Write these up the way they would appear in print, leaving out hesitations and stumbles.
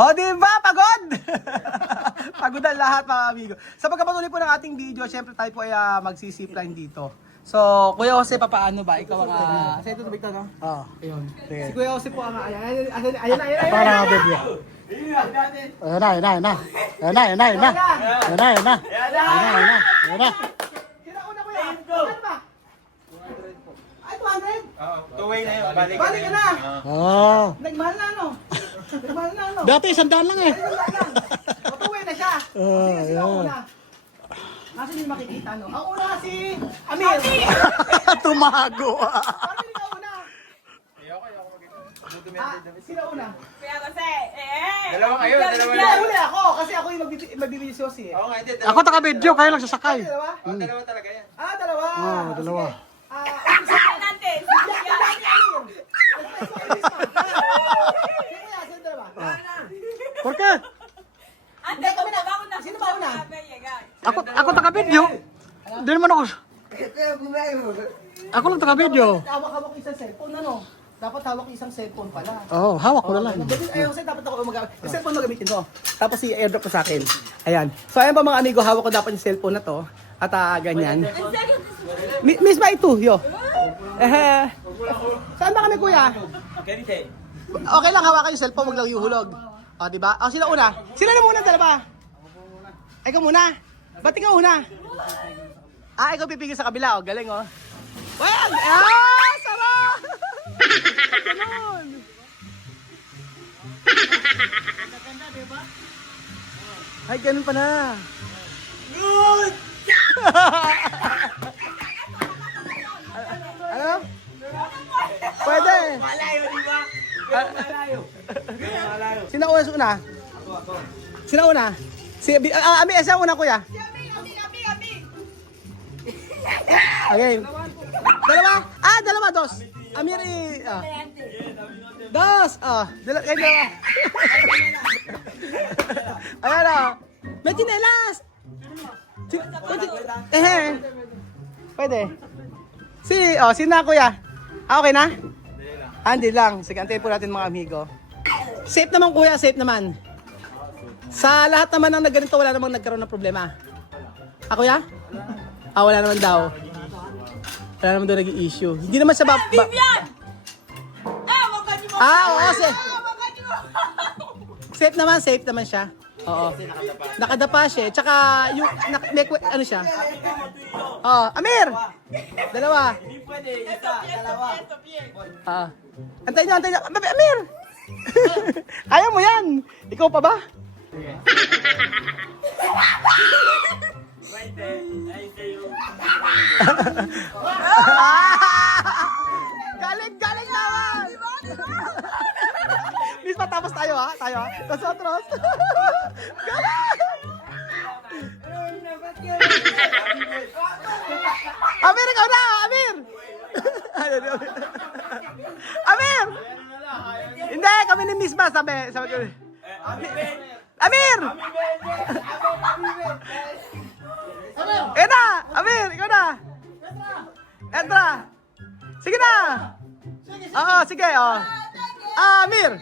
O, diba? Pagod! Pagod ang lahat, mga amigo. Sa pagkapatuloy po ng ating video, syempre tayo po ay magsisipline dito. So, Kuya Jose, papaano ba? Ikaw ang... Sa ito, ito, no? Oo. Ayun. Si Kuya Jose po ang... Ayan. Para nga, baby. Ayan na. Sinauna, Kuya. Ano ba? Ay, 200? Two-way na yun. Balik ka na. Oh. Nagmahal na, no? Nagmahal na, no? Dati 100 lang eh. Matuwi na siya. Sige, sino ang una? Nasaan yung makikita, no? Ang una si Amir. Tumago. Parang hindi ka una. Sino una? Kaya kasi, Dalawa kayo, dalawa Hindi, lang. huli ako. Kasi ako yung magbibili si Jose. Oo nga, hindi. Ako taka-video, kayo lang sasakay. Dalawa? Oo, dalawa talaga yan. Dalawa. Oo, dalawa. Sige. sabi natin. Por qué? Ante, kami na, bakit na? Sino ba una? Ako taka-video. Hindi naman ako. Ako lang taka-video. Hawak-hawak isang cellphone, ano? Dapat hawak isang cellphone pala. Oo, hawak ko na lang. Ayun, kasi dapat ako magamit. Yung cellphone magamitin ko. Tapos i-airdrop ko sa akin. Ayan. So ayan pa mga amigo, hawak ko dapat yung cellphone na to. At ganyan. Miss ba ito, yo? Saan ba kami, kuya? Okay lang, hawakan yung cellphone, wag lang yuhulog. O, diba? O, sino una? Sino na muna, dalawa? Ikaw muna. Ba't ikaw una? Ikaw pipigil sa kabila, o. Galing, o. Well, sarap! Ganun. Ay, ganun pa na. Good! Ano? Pwede. Malayo, di ba? Malayo. Malayo. Sino una? Ako. Sino una? Si Ami, siya una, kuya. Okay. Dalawa? Dalawa, dos. Amir, dos. Kayo dalawa. Ayan o. May chinelas. Pwede. Sino na, kuya? Okay na? Hindi lang. Sige, antayin po natin mga amigo. Safe naman, kuya. Safe naman. Sa lahat naman ng ganito, wala namang nagkaroon ng problema. Kuya? Wala naman daw. Wala naman daw naging issue. Hindi naman siya Vivian! oo, safe naman siya. Oo. Nakadapa siya. Tsaka yung ano siya? Amir! Dalawa. Hindi pwede, isa, dalawa. Antayin niyo. Amir! Ayaw mo yan. Ikaw pa ba? Right there. I say you. Galing naman! Miss, matapos tayo ha? Nosotros. Amir, ikaw na! Amir! Amir! Hindi, kami ni Miss ba? Sabi ko. Amir! Amir, ikaw na! Entra! Sige na! Oo, sige, Amir!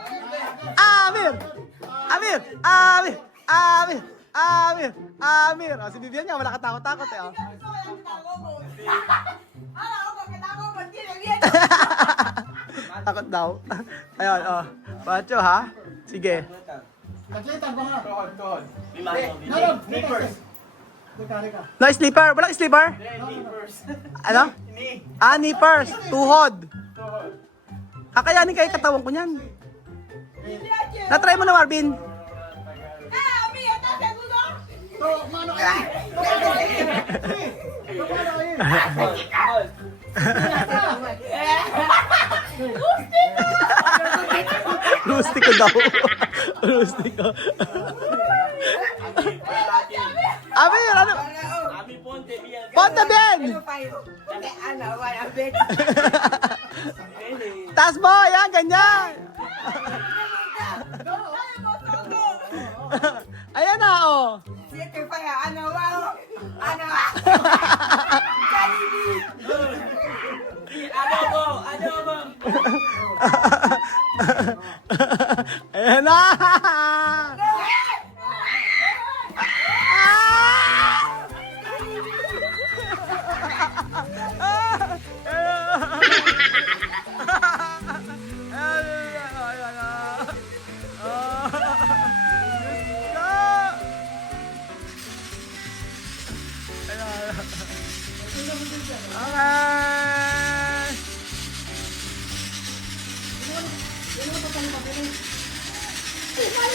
Si Vivian nga, wala katakot-takot eh. Takot daw. Ayun, Pacho ha? Sige. Tuhod. Nippers. No sleeper? Walang sleeper? Nippers. Ano? Nippers. Tuhod. Kakayanin kayo katawan ko niyan. Na-try mo na, Marvin. Rustiko daw. Rustiko. Amir! Taas mo, ayan, ganyan. Ayan na, oh. Siete pa ya, ano ba? Ano? Ano ba? Ayan na. Okay.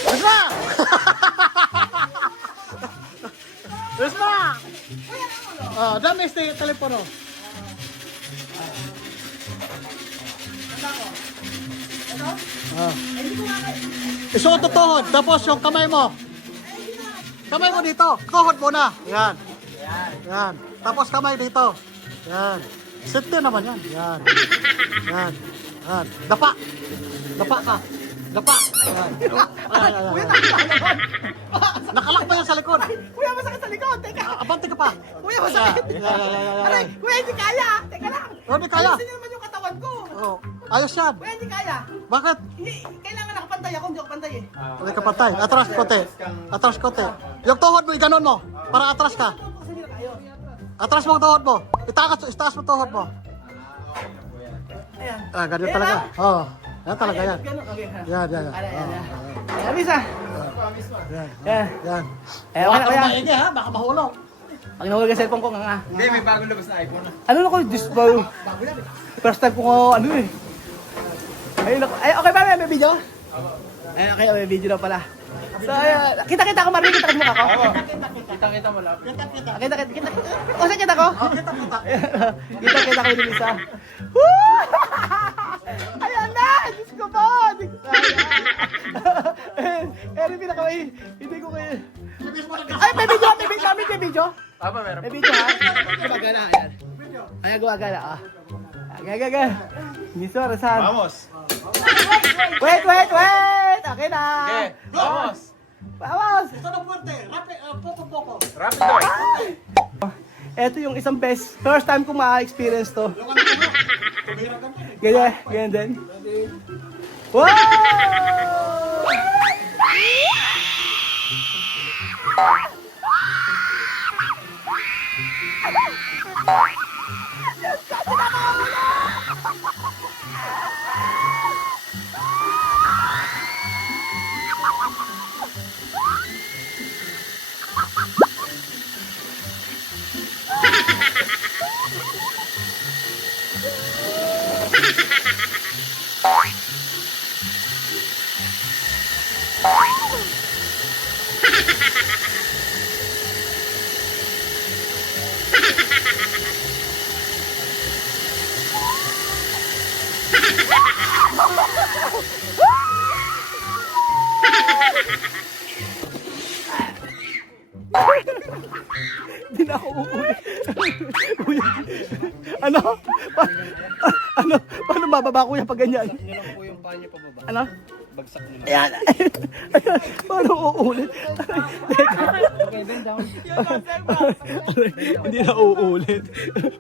Let's go! Let's go! Oh, dami stay telepono. Isuot ang tuhod, tapos yung kamay mo. Kamay mo dito, tuhod mo na. Yan. Yan. Tapos kamay dito. Yan. Safety naman yan. Yan. Yan. Yan. Dapa. Dapa ka. Dapa. Yan. Kuya, nakalak pa yan sa likod. Kuya, masakit sa likod. Teka. Abante ka pa. Kuya, masakit. Aray, kuya, hindi kaya. Teka lang. Hindi kaya. Ayusin niyo naman yung katawan ko. Oh, ayos yan. Kuya, hindi kaya. Bakit? Hindi, kailangan nakapantay ako. Hindi ako pantay eh. Hindi ka patay. Atras kote. Atras kote. Yung tuhod mo, iganon mo. Para atras ka. Kasi hindi na kayo. Atras mo ang tuhod mo. Itaas mo tuhod mo. Ayan. Ah, ganyan talaga. Oo. Oh, yan talaga yan. Ganun, okay. Yan, yan, yan. Ayan, ayan. Ayan, Misa. Yan. Ayan. Yan. Eh, okay na, kuya. Maigi ha, baka mahulog. Pag nahulog ang cellphone ko, nga. Hindi, may bagong labas na iPhone na. Ano na ko, display. First time ko ko, ano eh. Ayun ako. Ay, okay ba? May video? Ay, okay, may video na pala. So, kita-kita ko, Marvin. Kita ko mukha ko. Kita-kita mo lang. Kita. O, saan kita ko? Kita ko yung isa. Ayan na! Diyos ko po! Hindi ko kaya. Ano hindi ko kaya. Ay, may video! May video! Aba, meron. May video ha? Gumagana, ayan. Ayan, gumagana, ah. Gaga. Nisor, saan? Vamos. Wait! Okay na! Okay, vamos. Vamos! Ito na puwerte. Poko-poko. Rapido. Ito yung isang first time ko ma-experience to. Ganyan din. Wow! Hindi na ako uulit. Kuya, ano? Ano? Paano bababa kuya pag ganyan? Nilang po yung paa niyo pababa. Ano? Bagsak niyo. Ayan. Ayan. Paano uulit? Okay, bend down. Hindi na uulit.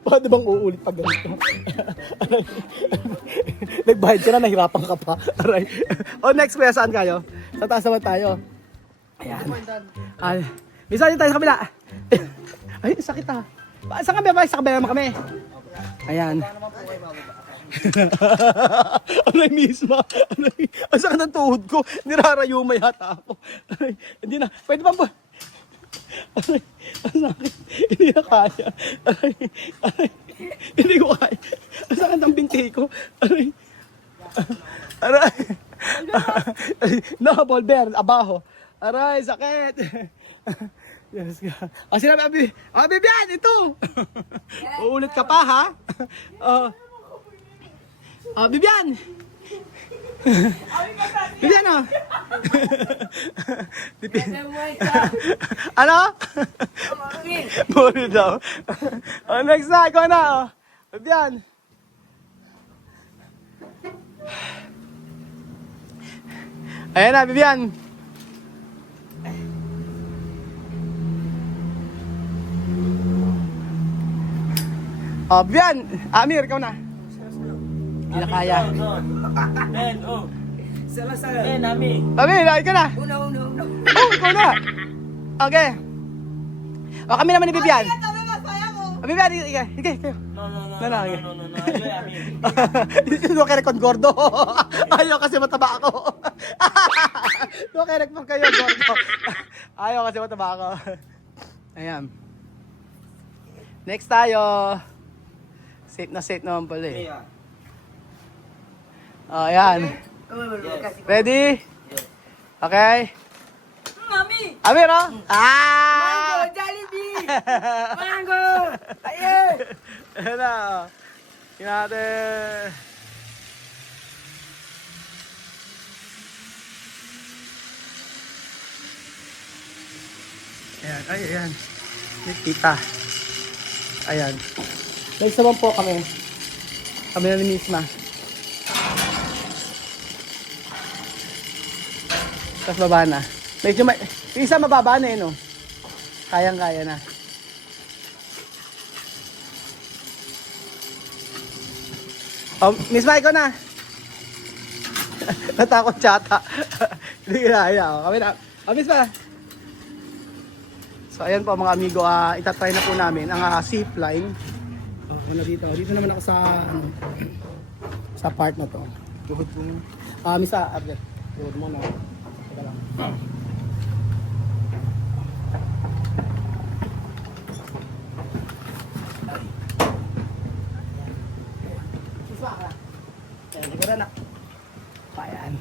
Paano bang uulit pag ganito? Nagbayad ka na, nahirapan ka pa. Aray. O next kuya, saan kayo? Sa taas naman tayo. Ayan. Ay. Misa tayo sa kabila. Ay, sakit ha. Saan kami ba? Sa kabila naman kami. Ayan. Aray mismo. Aray. Ang sakit ng tuhod ko. Nirarayo may hata ako. Aray. Hindi na. Pwede ba ba? Aray. Ang sakit. Hindi na kaya. Aray. Aray. Hindi ko kaya. Ang sakit ng binti ko. Aray. Aray. No, ball bear. Abaho. Aray, sakit. Yes, ka. Oh, sinabi, Bibian, ito. Uulit ka pa, ha? Bibian. Bibian, oh. Ano? Mori daw. Next na, ikaw na, oh. Bibian. Ayan na, Vivian. Oh, Vivian. Amir, ikaw na. Hindi na kaya. Ben, oh. Sala-sala. Ben, Ami. Amir, ikaw na. Una. Oh, ikaw na. Okay. O, kami naman ni Vivian. Tama ba, saya ko. Oh, Vivian, ikaw. Ikaw. No. No. Enjoy, Ami. Hindi ko kaya gordo. Ayaw kasi mataba ako. Doon kaya nagpag kayo, gordo. Ayaw kasi mataba ako. Ayan. Next tayo. Safe naman pala eh. Oh, ayan. Ready? Okay. Mami! Amir, oh. Mango! Ah! Jollibee! Mango! Ayan! Ayan na. Oh. Tingnan natin. Ayan. May kita. Ayan. May isa po kami. Kami na ni Misma. Tapos baba na. Medyo yung isa mababa na eh, no? Kayang-kaya na. Oh, Misma, ikaw na. Natakot tsata. Hindi kaya. Oh. Kami na. Oh, Misma. So, ayan po mga amigo. Itatry na po namin ang zip line. Oh, ano dito? Dito naman ako sa sa part na to. Tuhod mo. Misa, Abdel. Tuhod mo na. Teka lang. Misma ka. Ayan, ikaw na. Ayan.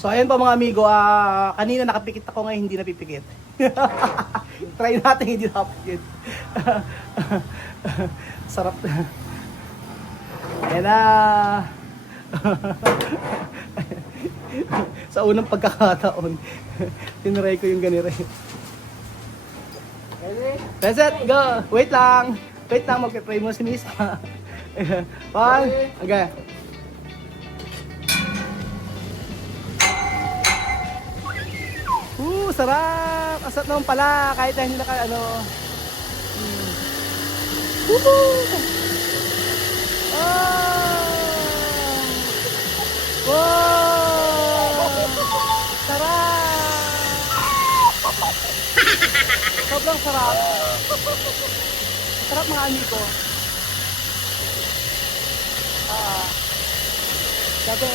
So ayan po mga amigo, kanina nakapikit ako, ngayon hindi napipikit. Try natin hindi nakapikit. Sarap. Ayan na. Sa unang pagkakataon, tinry ko yung ganire. That's it, go! Wait lang, magpipray mo si Miss. One, okay. Sarap! Asat naman pala, kahit na hindi na ka, ano. Woohoo! Wow! Sarap! Sobrang sarap. Sarap mga amigo. Sabi.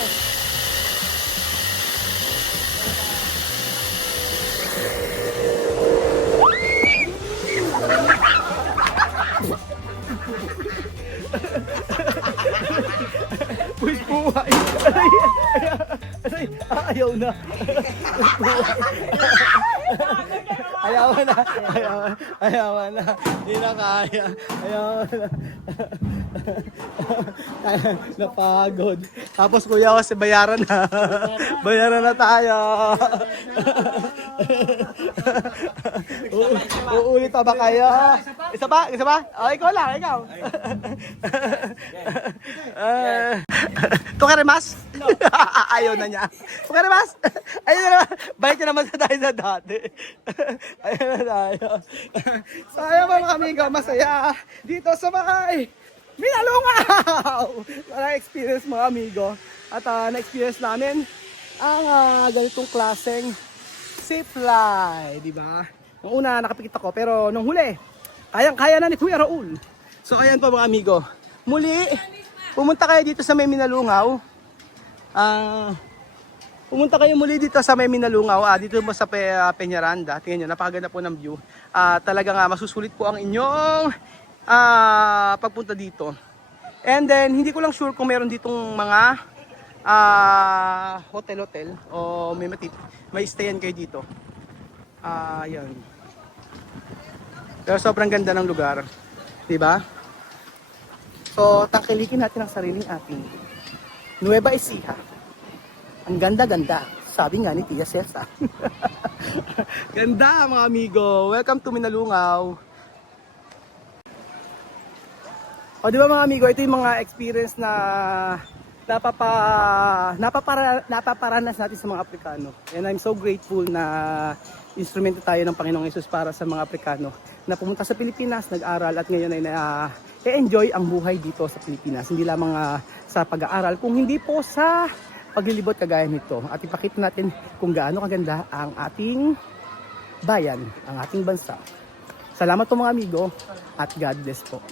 Push buhay. Ayaw na. Ayaw na. Hindi na kaya. Ayaw na. Napagod. Tapos kuya kasi bayaran na. Bayaran na tayo. Uulit pa ba kayo? Isa ba? Oh, ikaw lang, ikaw. Tukarimas? Ayaw na niya. Tukarimas? Ayaw na naman. Balik na naman sa tayo sa dati. Ayaw na tayo. So, ayaw mga amigo, masaya. Dito sa Makay. Minalungaw! Na-experience mga amigo. At na-experience namin ang ganitong klaseng zipline, di ba? Nung una nakapikit ako, pero nung huli, kayang-kaya na ni Kuya Raul. So ayan po mga amigo. Muli, pumunta kayo dito sa may Minalungaw. Pumunta kayo muli dito sa may Minalungaw, dito mo sa Peñaranda. Tingnan nyo, napakaganda po ng view. Talagang masusulit po ang inyong pagpunta dito. And then, hindi ko lang sure kung meron ditong mga hotel o may stayan kayo dito. Yan. Pero sobrang ganda ng lugar, 'di ba? So, tangkilikin natin ang sariling ating Nueva Ecija. Ang ganda-ganda. Sabi nga ni Tia Cesa. Ganda mga amigo. Welcome to Minalungaw. O di ba mga amigo, ito yung mga experience na napaparanas natin sa mga Aprikano. And I'm so grateful na instrumento tayo ng Panginoong Hesus para sa mga Aprikano na pumunta sa Pilipinas, nag-aral at ngayon ay na-enjoy ang buhay dito sa Pilipinas. Hindi lamang sa pag-aaral, kung hindi po sa paglilibot kagaya nito. At ipakita natin kung gaano kaganda ang ating bayan, ang ating bansa. Salamat po mga amigo at God bless po.